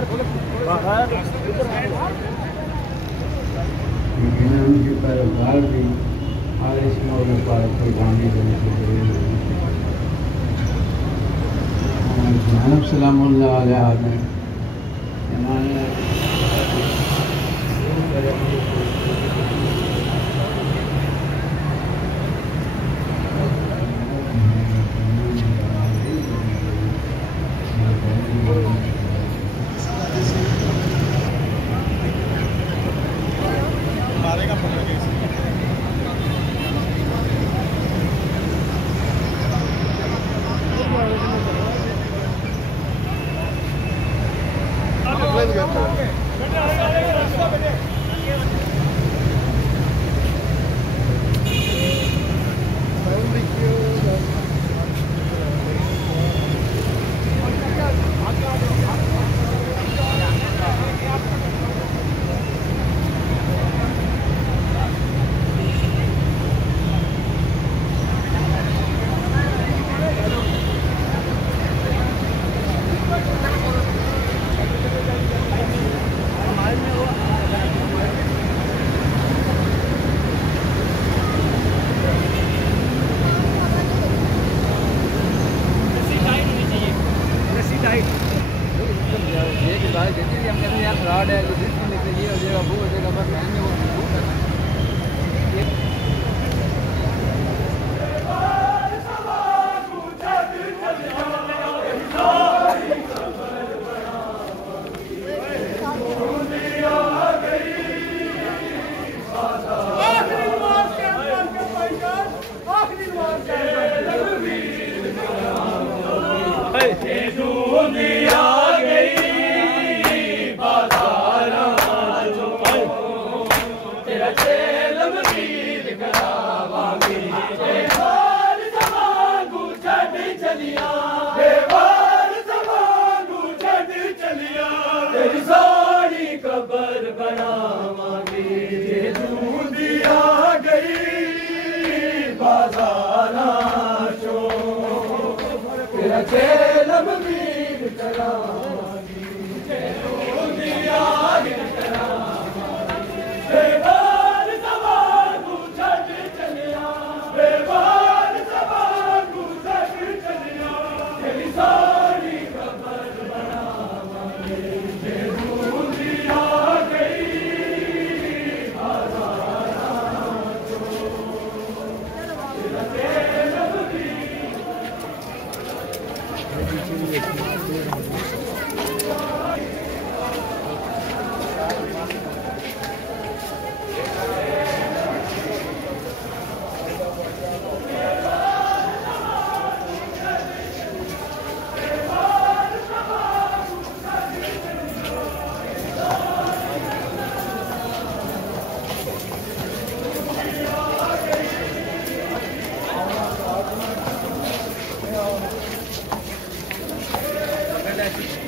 उनके पैरोकार भी और इस मौके पर कुर्बानी देने के लिए सलामुल्लाह अलैहि Gracias.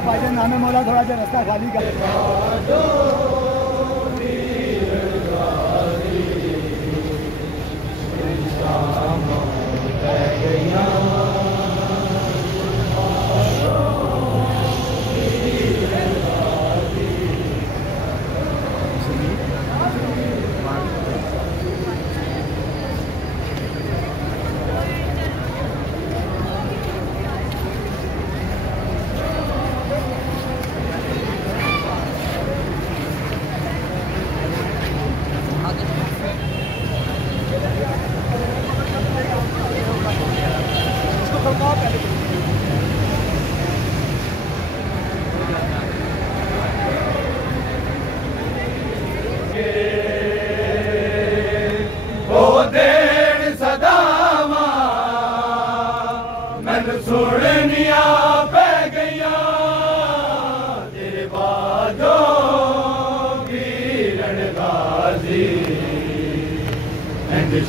भाईजान नाम है मौला, थोड़ा सा रास्ता खाली कर।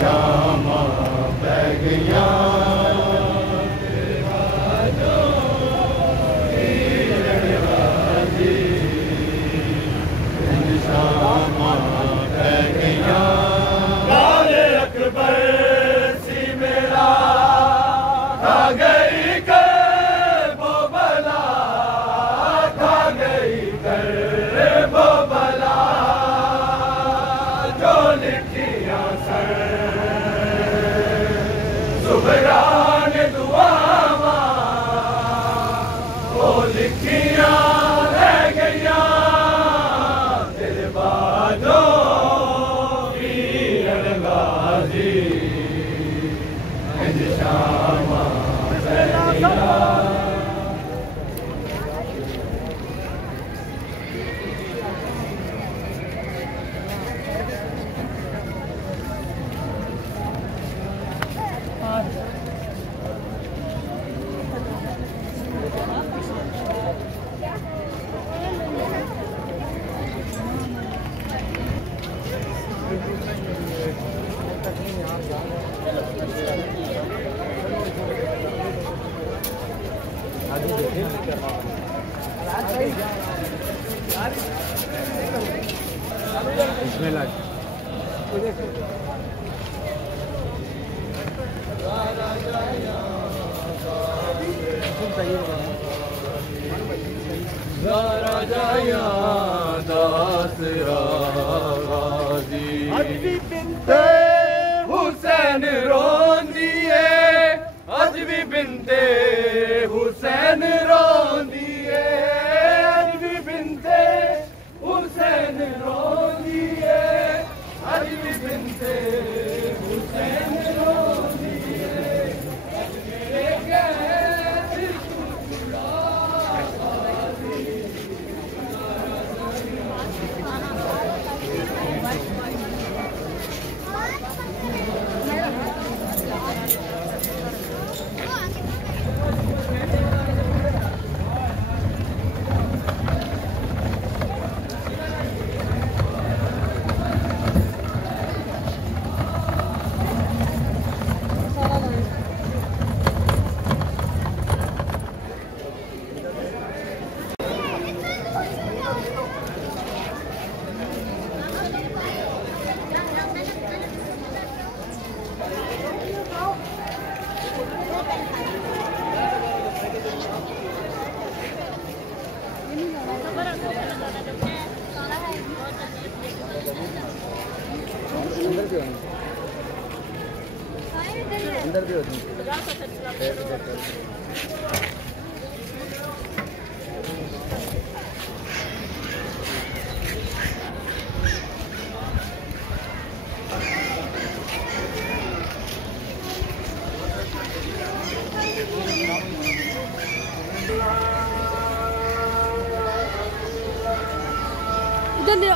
शामा पै गया शामा पै गया लाले अकबर सी मेरा खा गई कर वो बला, खा गई कर वो बला जो लिखियां सर सुबरान दुआवा वो लिखियां रह गया तेरे बादों वीर गाजी शामा पै गया। हुसैन रोंदी है अज भी बिनते हुसैन रोंदी है अज भी बिनते हुसैन रोंदी है अज भी बिनते हुसैन रोंदी है अज मेरे कैद अंदर भी होती इधर ले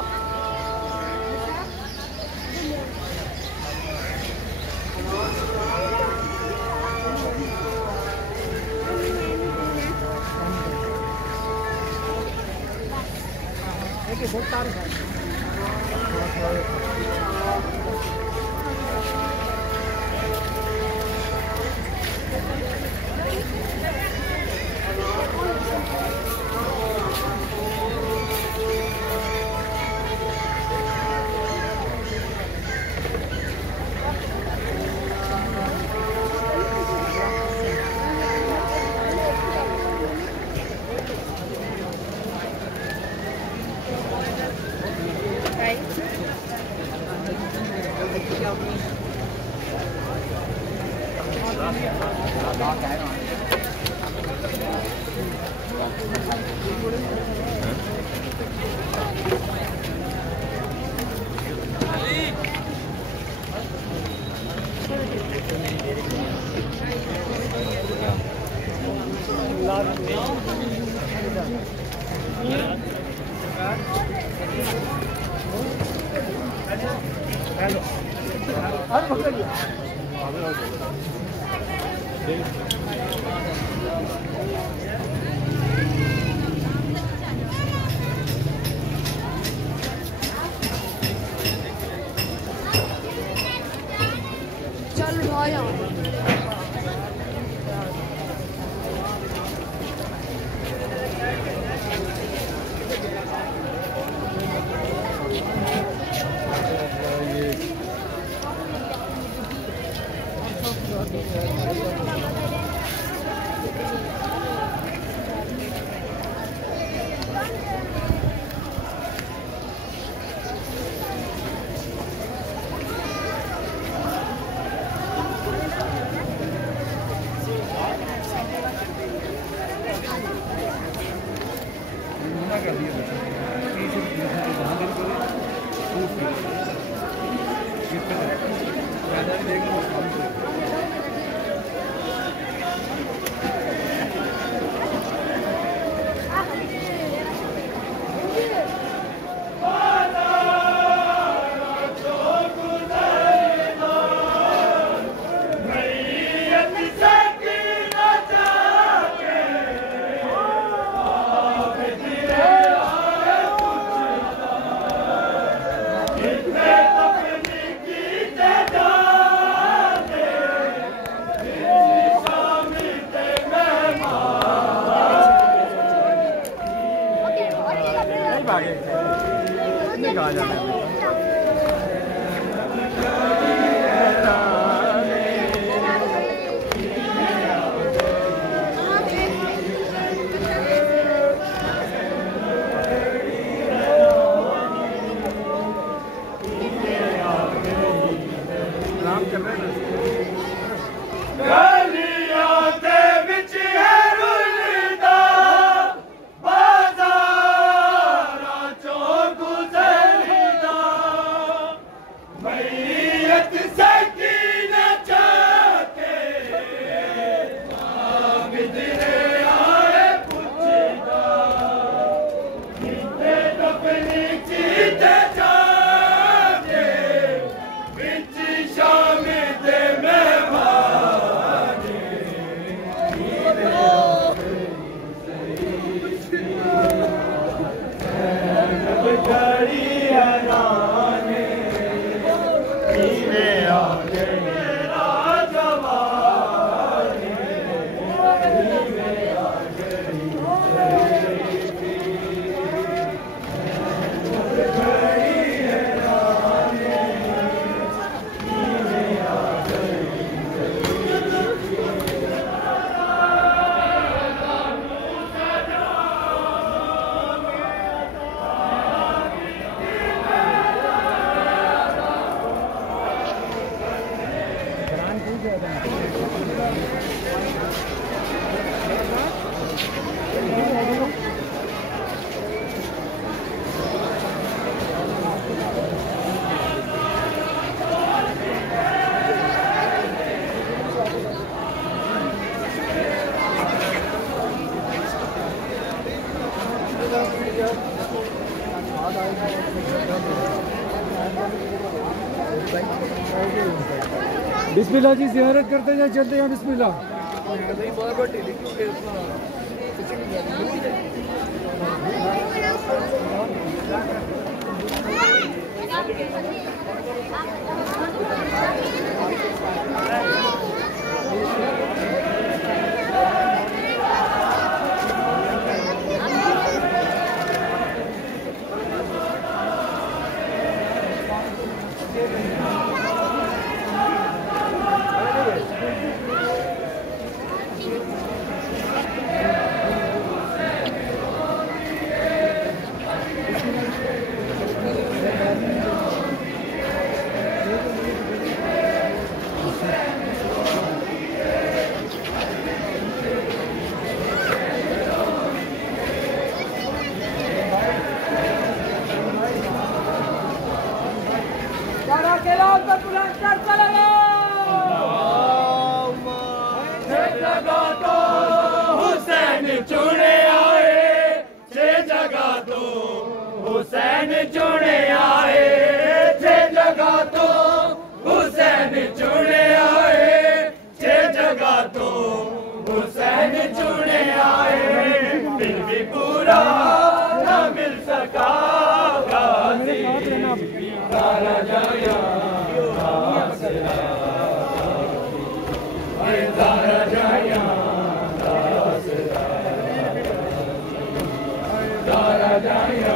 चल भाई बिस्मिल्लाह जी, ज़ियारत करते जाए, चलते हैं बिस्मिल्लाह। जगह तो हुसैन चुने आए, छह जगह तो हुसैन चुने आए, छह जगह तो हुसैन चुने आए, छह जगह तो हुसैन चुने आए, फिर भी पूरा न मिल सका गाजी सारा जाया सारा जाया सारा जाया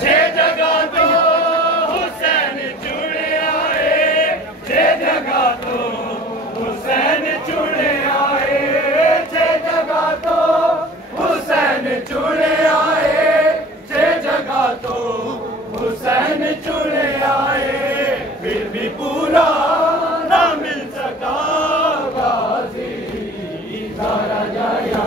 छह जगह तो हुसैन चुने आए, छह जगह तो हुसैन चुने आए, छह जगह तो हुसैन चुने आए, छह जगह तो हुसैन चुने आए, फिर भी पूरा न मिल सका गाजी सारा जाया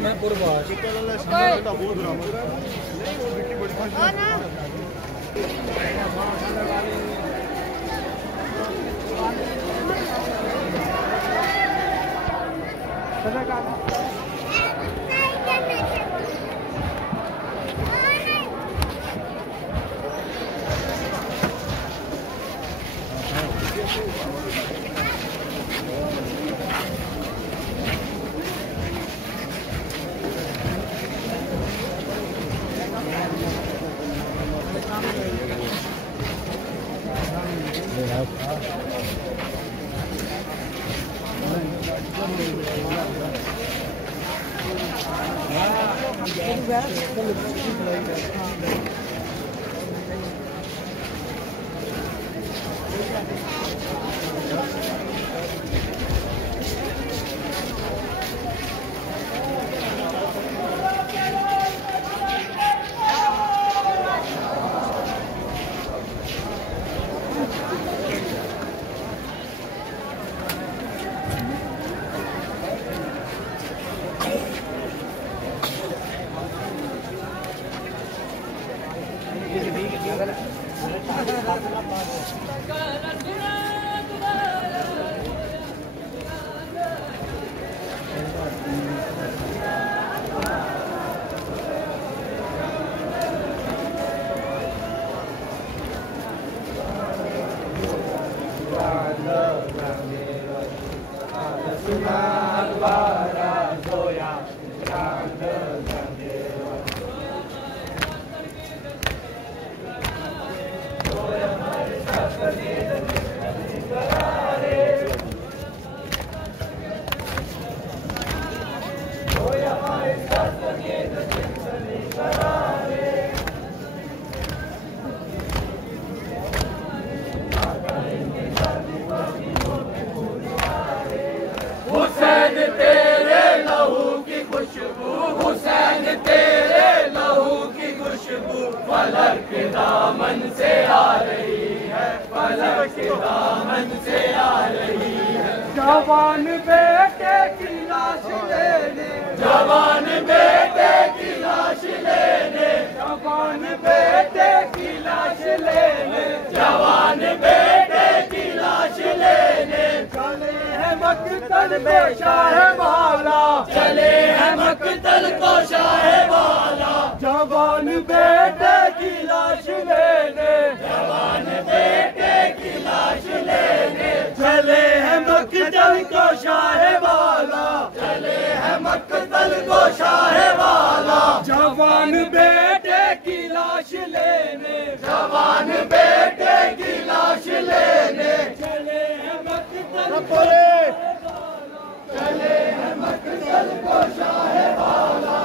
मैं पूरा जवान बेटे की लाश लेने, जवान बेटे की लाश लेने, जवान बेटे की लाश लेने, जवान बेटे की लाश लेने, चले हैं मकतल को शाह वाला, चले हैं मकतल को शाह वाला, जवान बेटे की लाश लेने, जवान बेटे की लाश लेने, चले हैं मकतल को शाह वाला, चले हैं मकतल को शाहे वाला, जवान बेटे की लाश लेने, जवान बेटे की लाश लेने चले हैं मकतल को, चले हैं मकतल को शाहे वाला।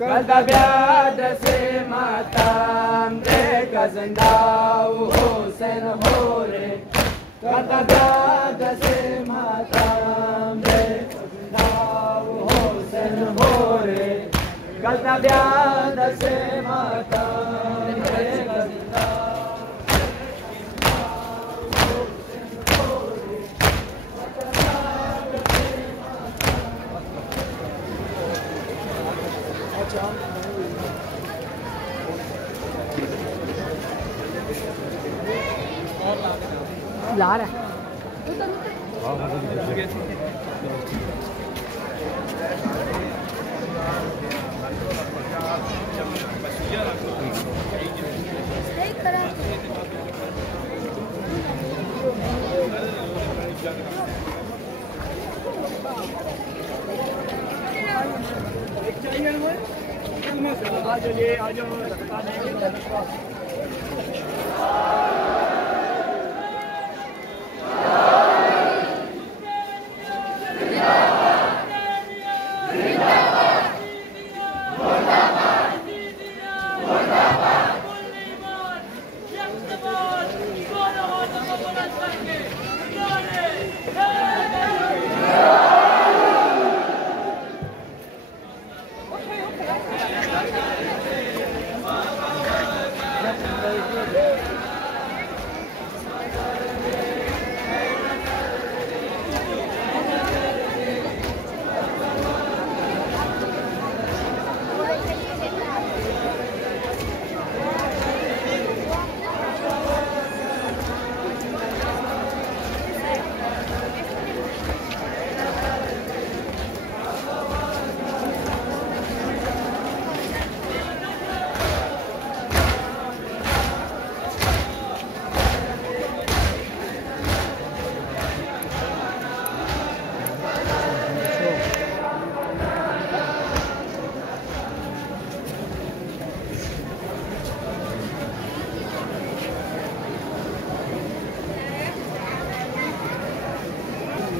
Kaldabyad se matam de kazandau Hussein hore, Kaldabyad se matam de kazandau Hussein hore, Kaldabyad se matam de kazandau ला रहा है।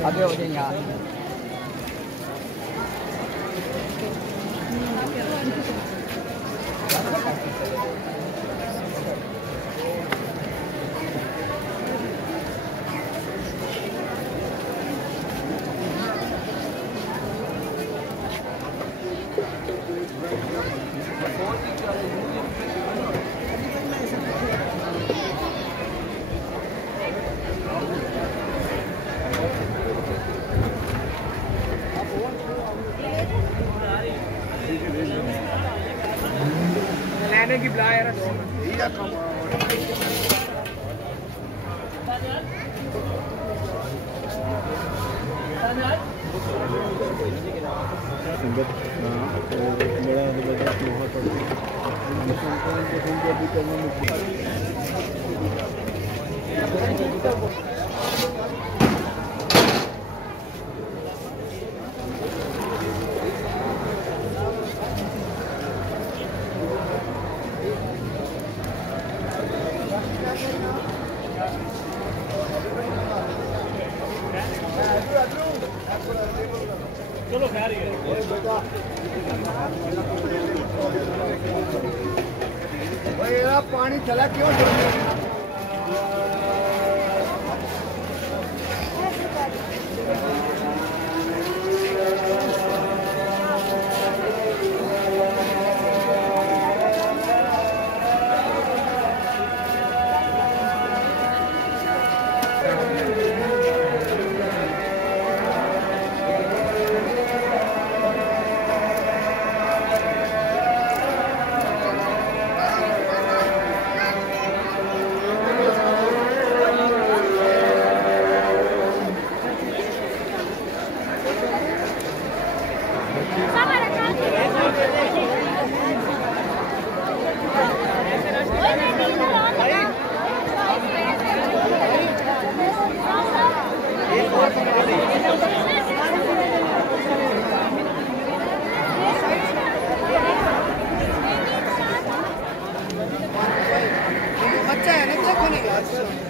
आगे हो जाएंगे लेने की बुला यार चलो खैर पानी चला क्यों? बच्चा है ना, देखो नहीं।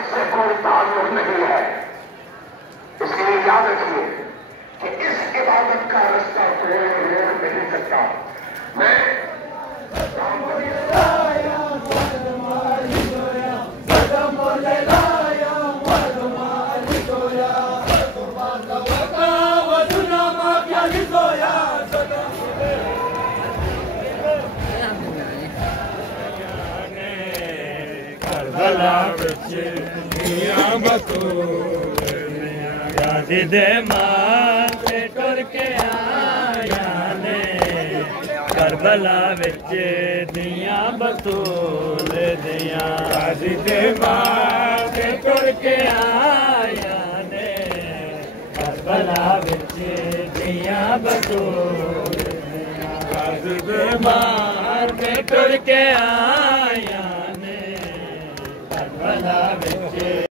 इससे कोई ताल्लुक नहीं है। इसलिए याद रखिए कि इस इबादत का रास्ता कोई रोक नहीं सकता। मैं दे माते टुर के आया ने करबला विच दियां बतूल दियां दे माते टुर के आया ने करबला विच दियां बतूल दियां दे माते टुर के आया